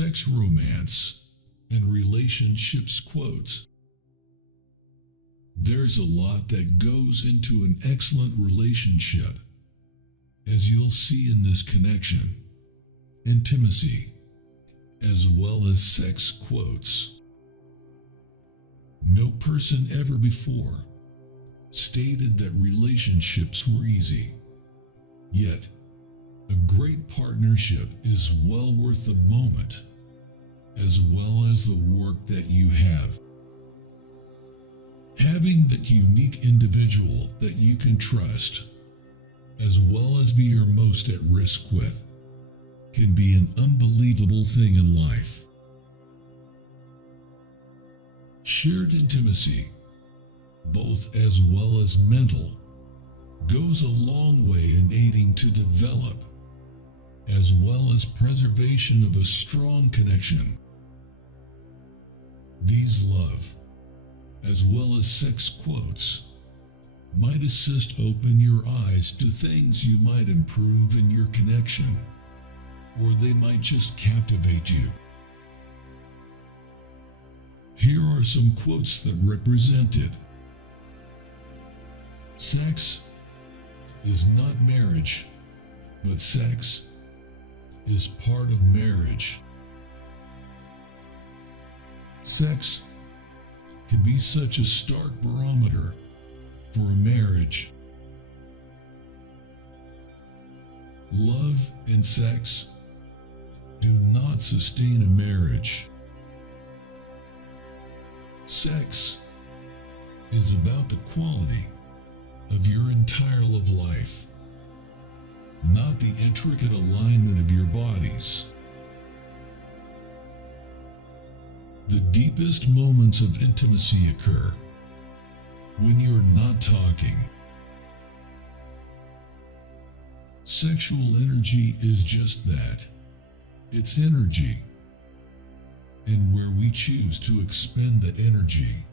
sex romance and relationships quotes. There's a lot that goes into an excellent relationship, as you'll see in this connection. Intimacy, as well as sex quotes. No person ever before stated that relationships were easy. Yet, a great partnership is well worth the moment, as well as the work that you have. Having that unique individual that you can trust, as well as be your most at risk with, can be an unbelievable thing in life. Shared intimacy, both as well as mental, goes a long way in aiding to develop, as well as preservation of a strong connection. These love, as well as sex quotes, might assist open your eyes to things you might improve in your connection, or they might just captivate you. Here are some quotes that represent it. Sex is not marriage, but sex is part of marriage. Sex can be such a stark barometer for a marriage. Love and sex do not sustain a marriage. Sex is about the quality of your entire love life, not the intricate alignment of your bodies. The deepest moments of intimacy occur when you're not talking. Sexual energy is just that. It's energy. And where we choose to expend that energy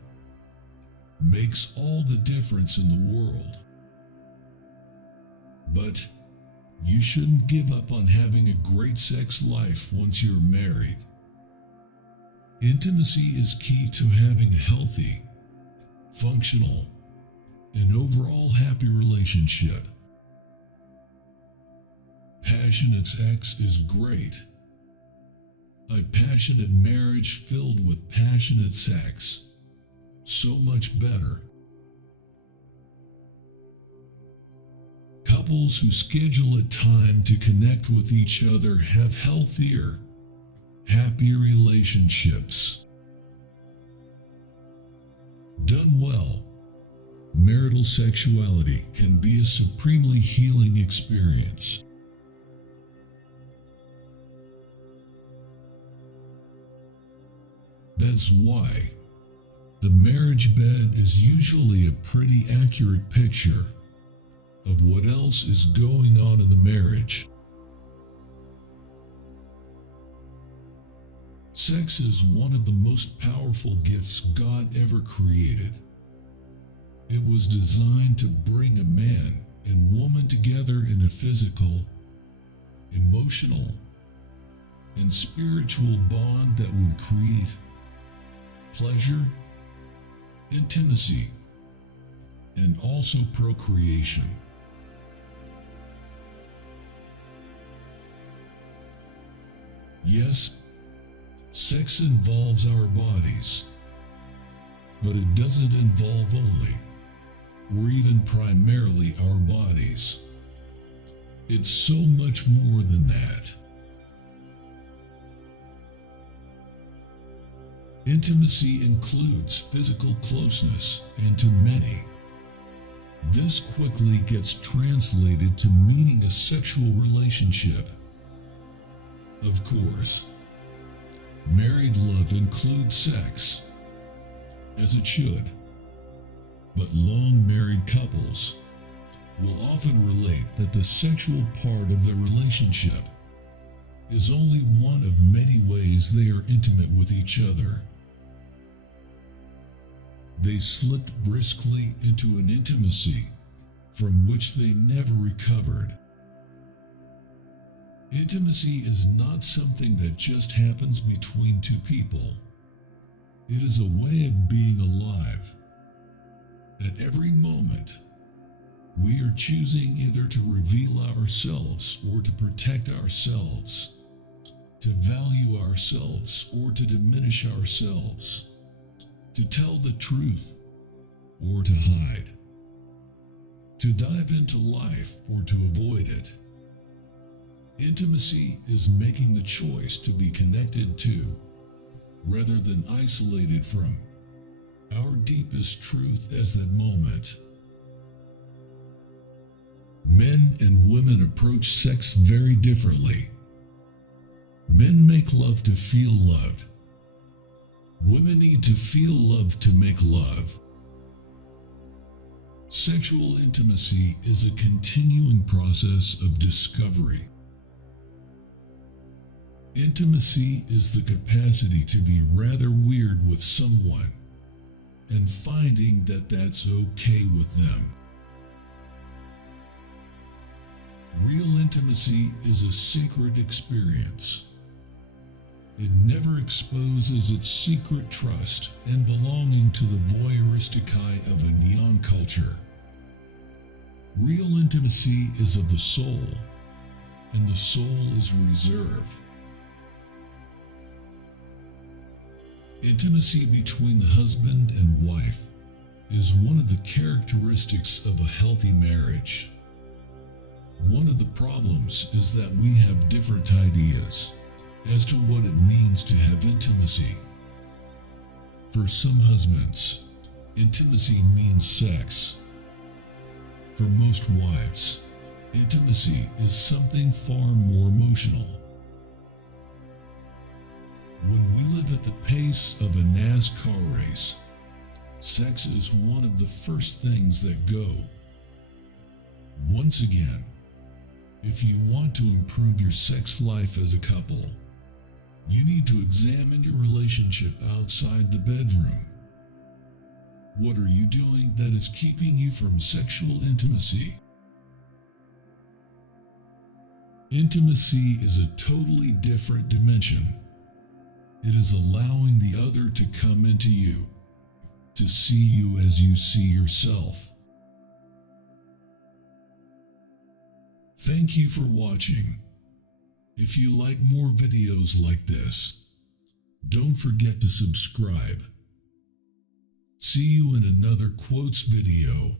makes all the difference in the world. But you shouldn't give up on having a great sex life once you're married. Intimacy is key to having a healthy, functional, and overall happy relationship. Passionate sex is great. A passionate marriage filled with passionate sex, so much better. Couples who schedule a time to connect with each other have healthier, happier relationships. Done well, marital sexuality can be a supremely healing experience. That's why the marriage bed is usually a pretty accurate picture of what else is going on in the marriage. Sex is one of the most powerful gifts God ever created. It was designed to bring a man and woman together in a physical, emotional, and spiritual bond that would create pleasure, intimacy, and also procreation. Yes, sex involves our bodies, but it doesn't involve only, or even primarily, our bodies. It's so much more than that. Intimacy includes physical closeness, and to many, this quickly gets translated to meaning a sexual relationship. Of course, married love includes sex, as it should, but long married couples will often relate that the sexual part of their relationship is only one of many ways they are intimate with each other. They slipped briskly into an intimacy from which they never recovered. Intimacy is not something that just happens between two people. It is a way of being alive. At every moment, we are choosing either to reveal ourselves or to protect ourselves, to value ourselves or to diminish ourselves, to tell the truth or to hide, to dive into life or to avoid it. Intimacy is making the choice to be connected to, rather than isolated from, our deepest truth as that moment. Men and women approach sex very differently. Men make love to feel loved. Women need to feel loved to make love. Sexual intimacy is a continuing process of discovery. Intimacy is the capacity to be rather weird with someone and finding that that's okay with them. Real intimacy is a sacred experience. It never exposes its secret trust and belonging to the voyeuristic eye of a neon culture. Real intimacy is of the soul, and the soul is reserved. Intimacy between the husband and wife is one of the characteristics of a healthy marriage. One of the problems is that we have different ideas as to what it means to have intimacy. For some husbands, intimacy means sex. For most wives, intimacy is something far more emotional. When we live at the pace of a NASCAR race, sex is one of the first things that go. Once again, if you want to improve your sex life as a couple, you need to examine your relationship outside the bedroom. What are you doing that is keeping you from sexual intimacy? Intimacy is a totally different dimension. It is allowing the other to come into you, to see you as you see yourself. Thank you for watching. If you like more videos like this, don't forget to subscribe. See you in another quotes video.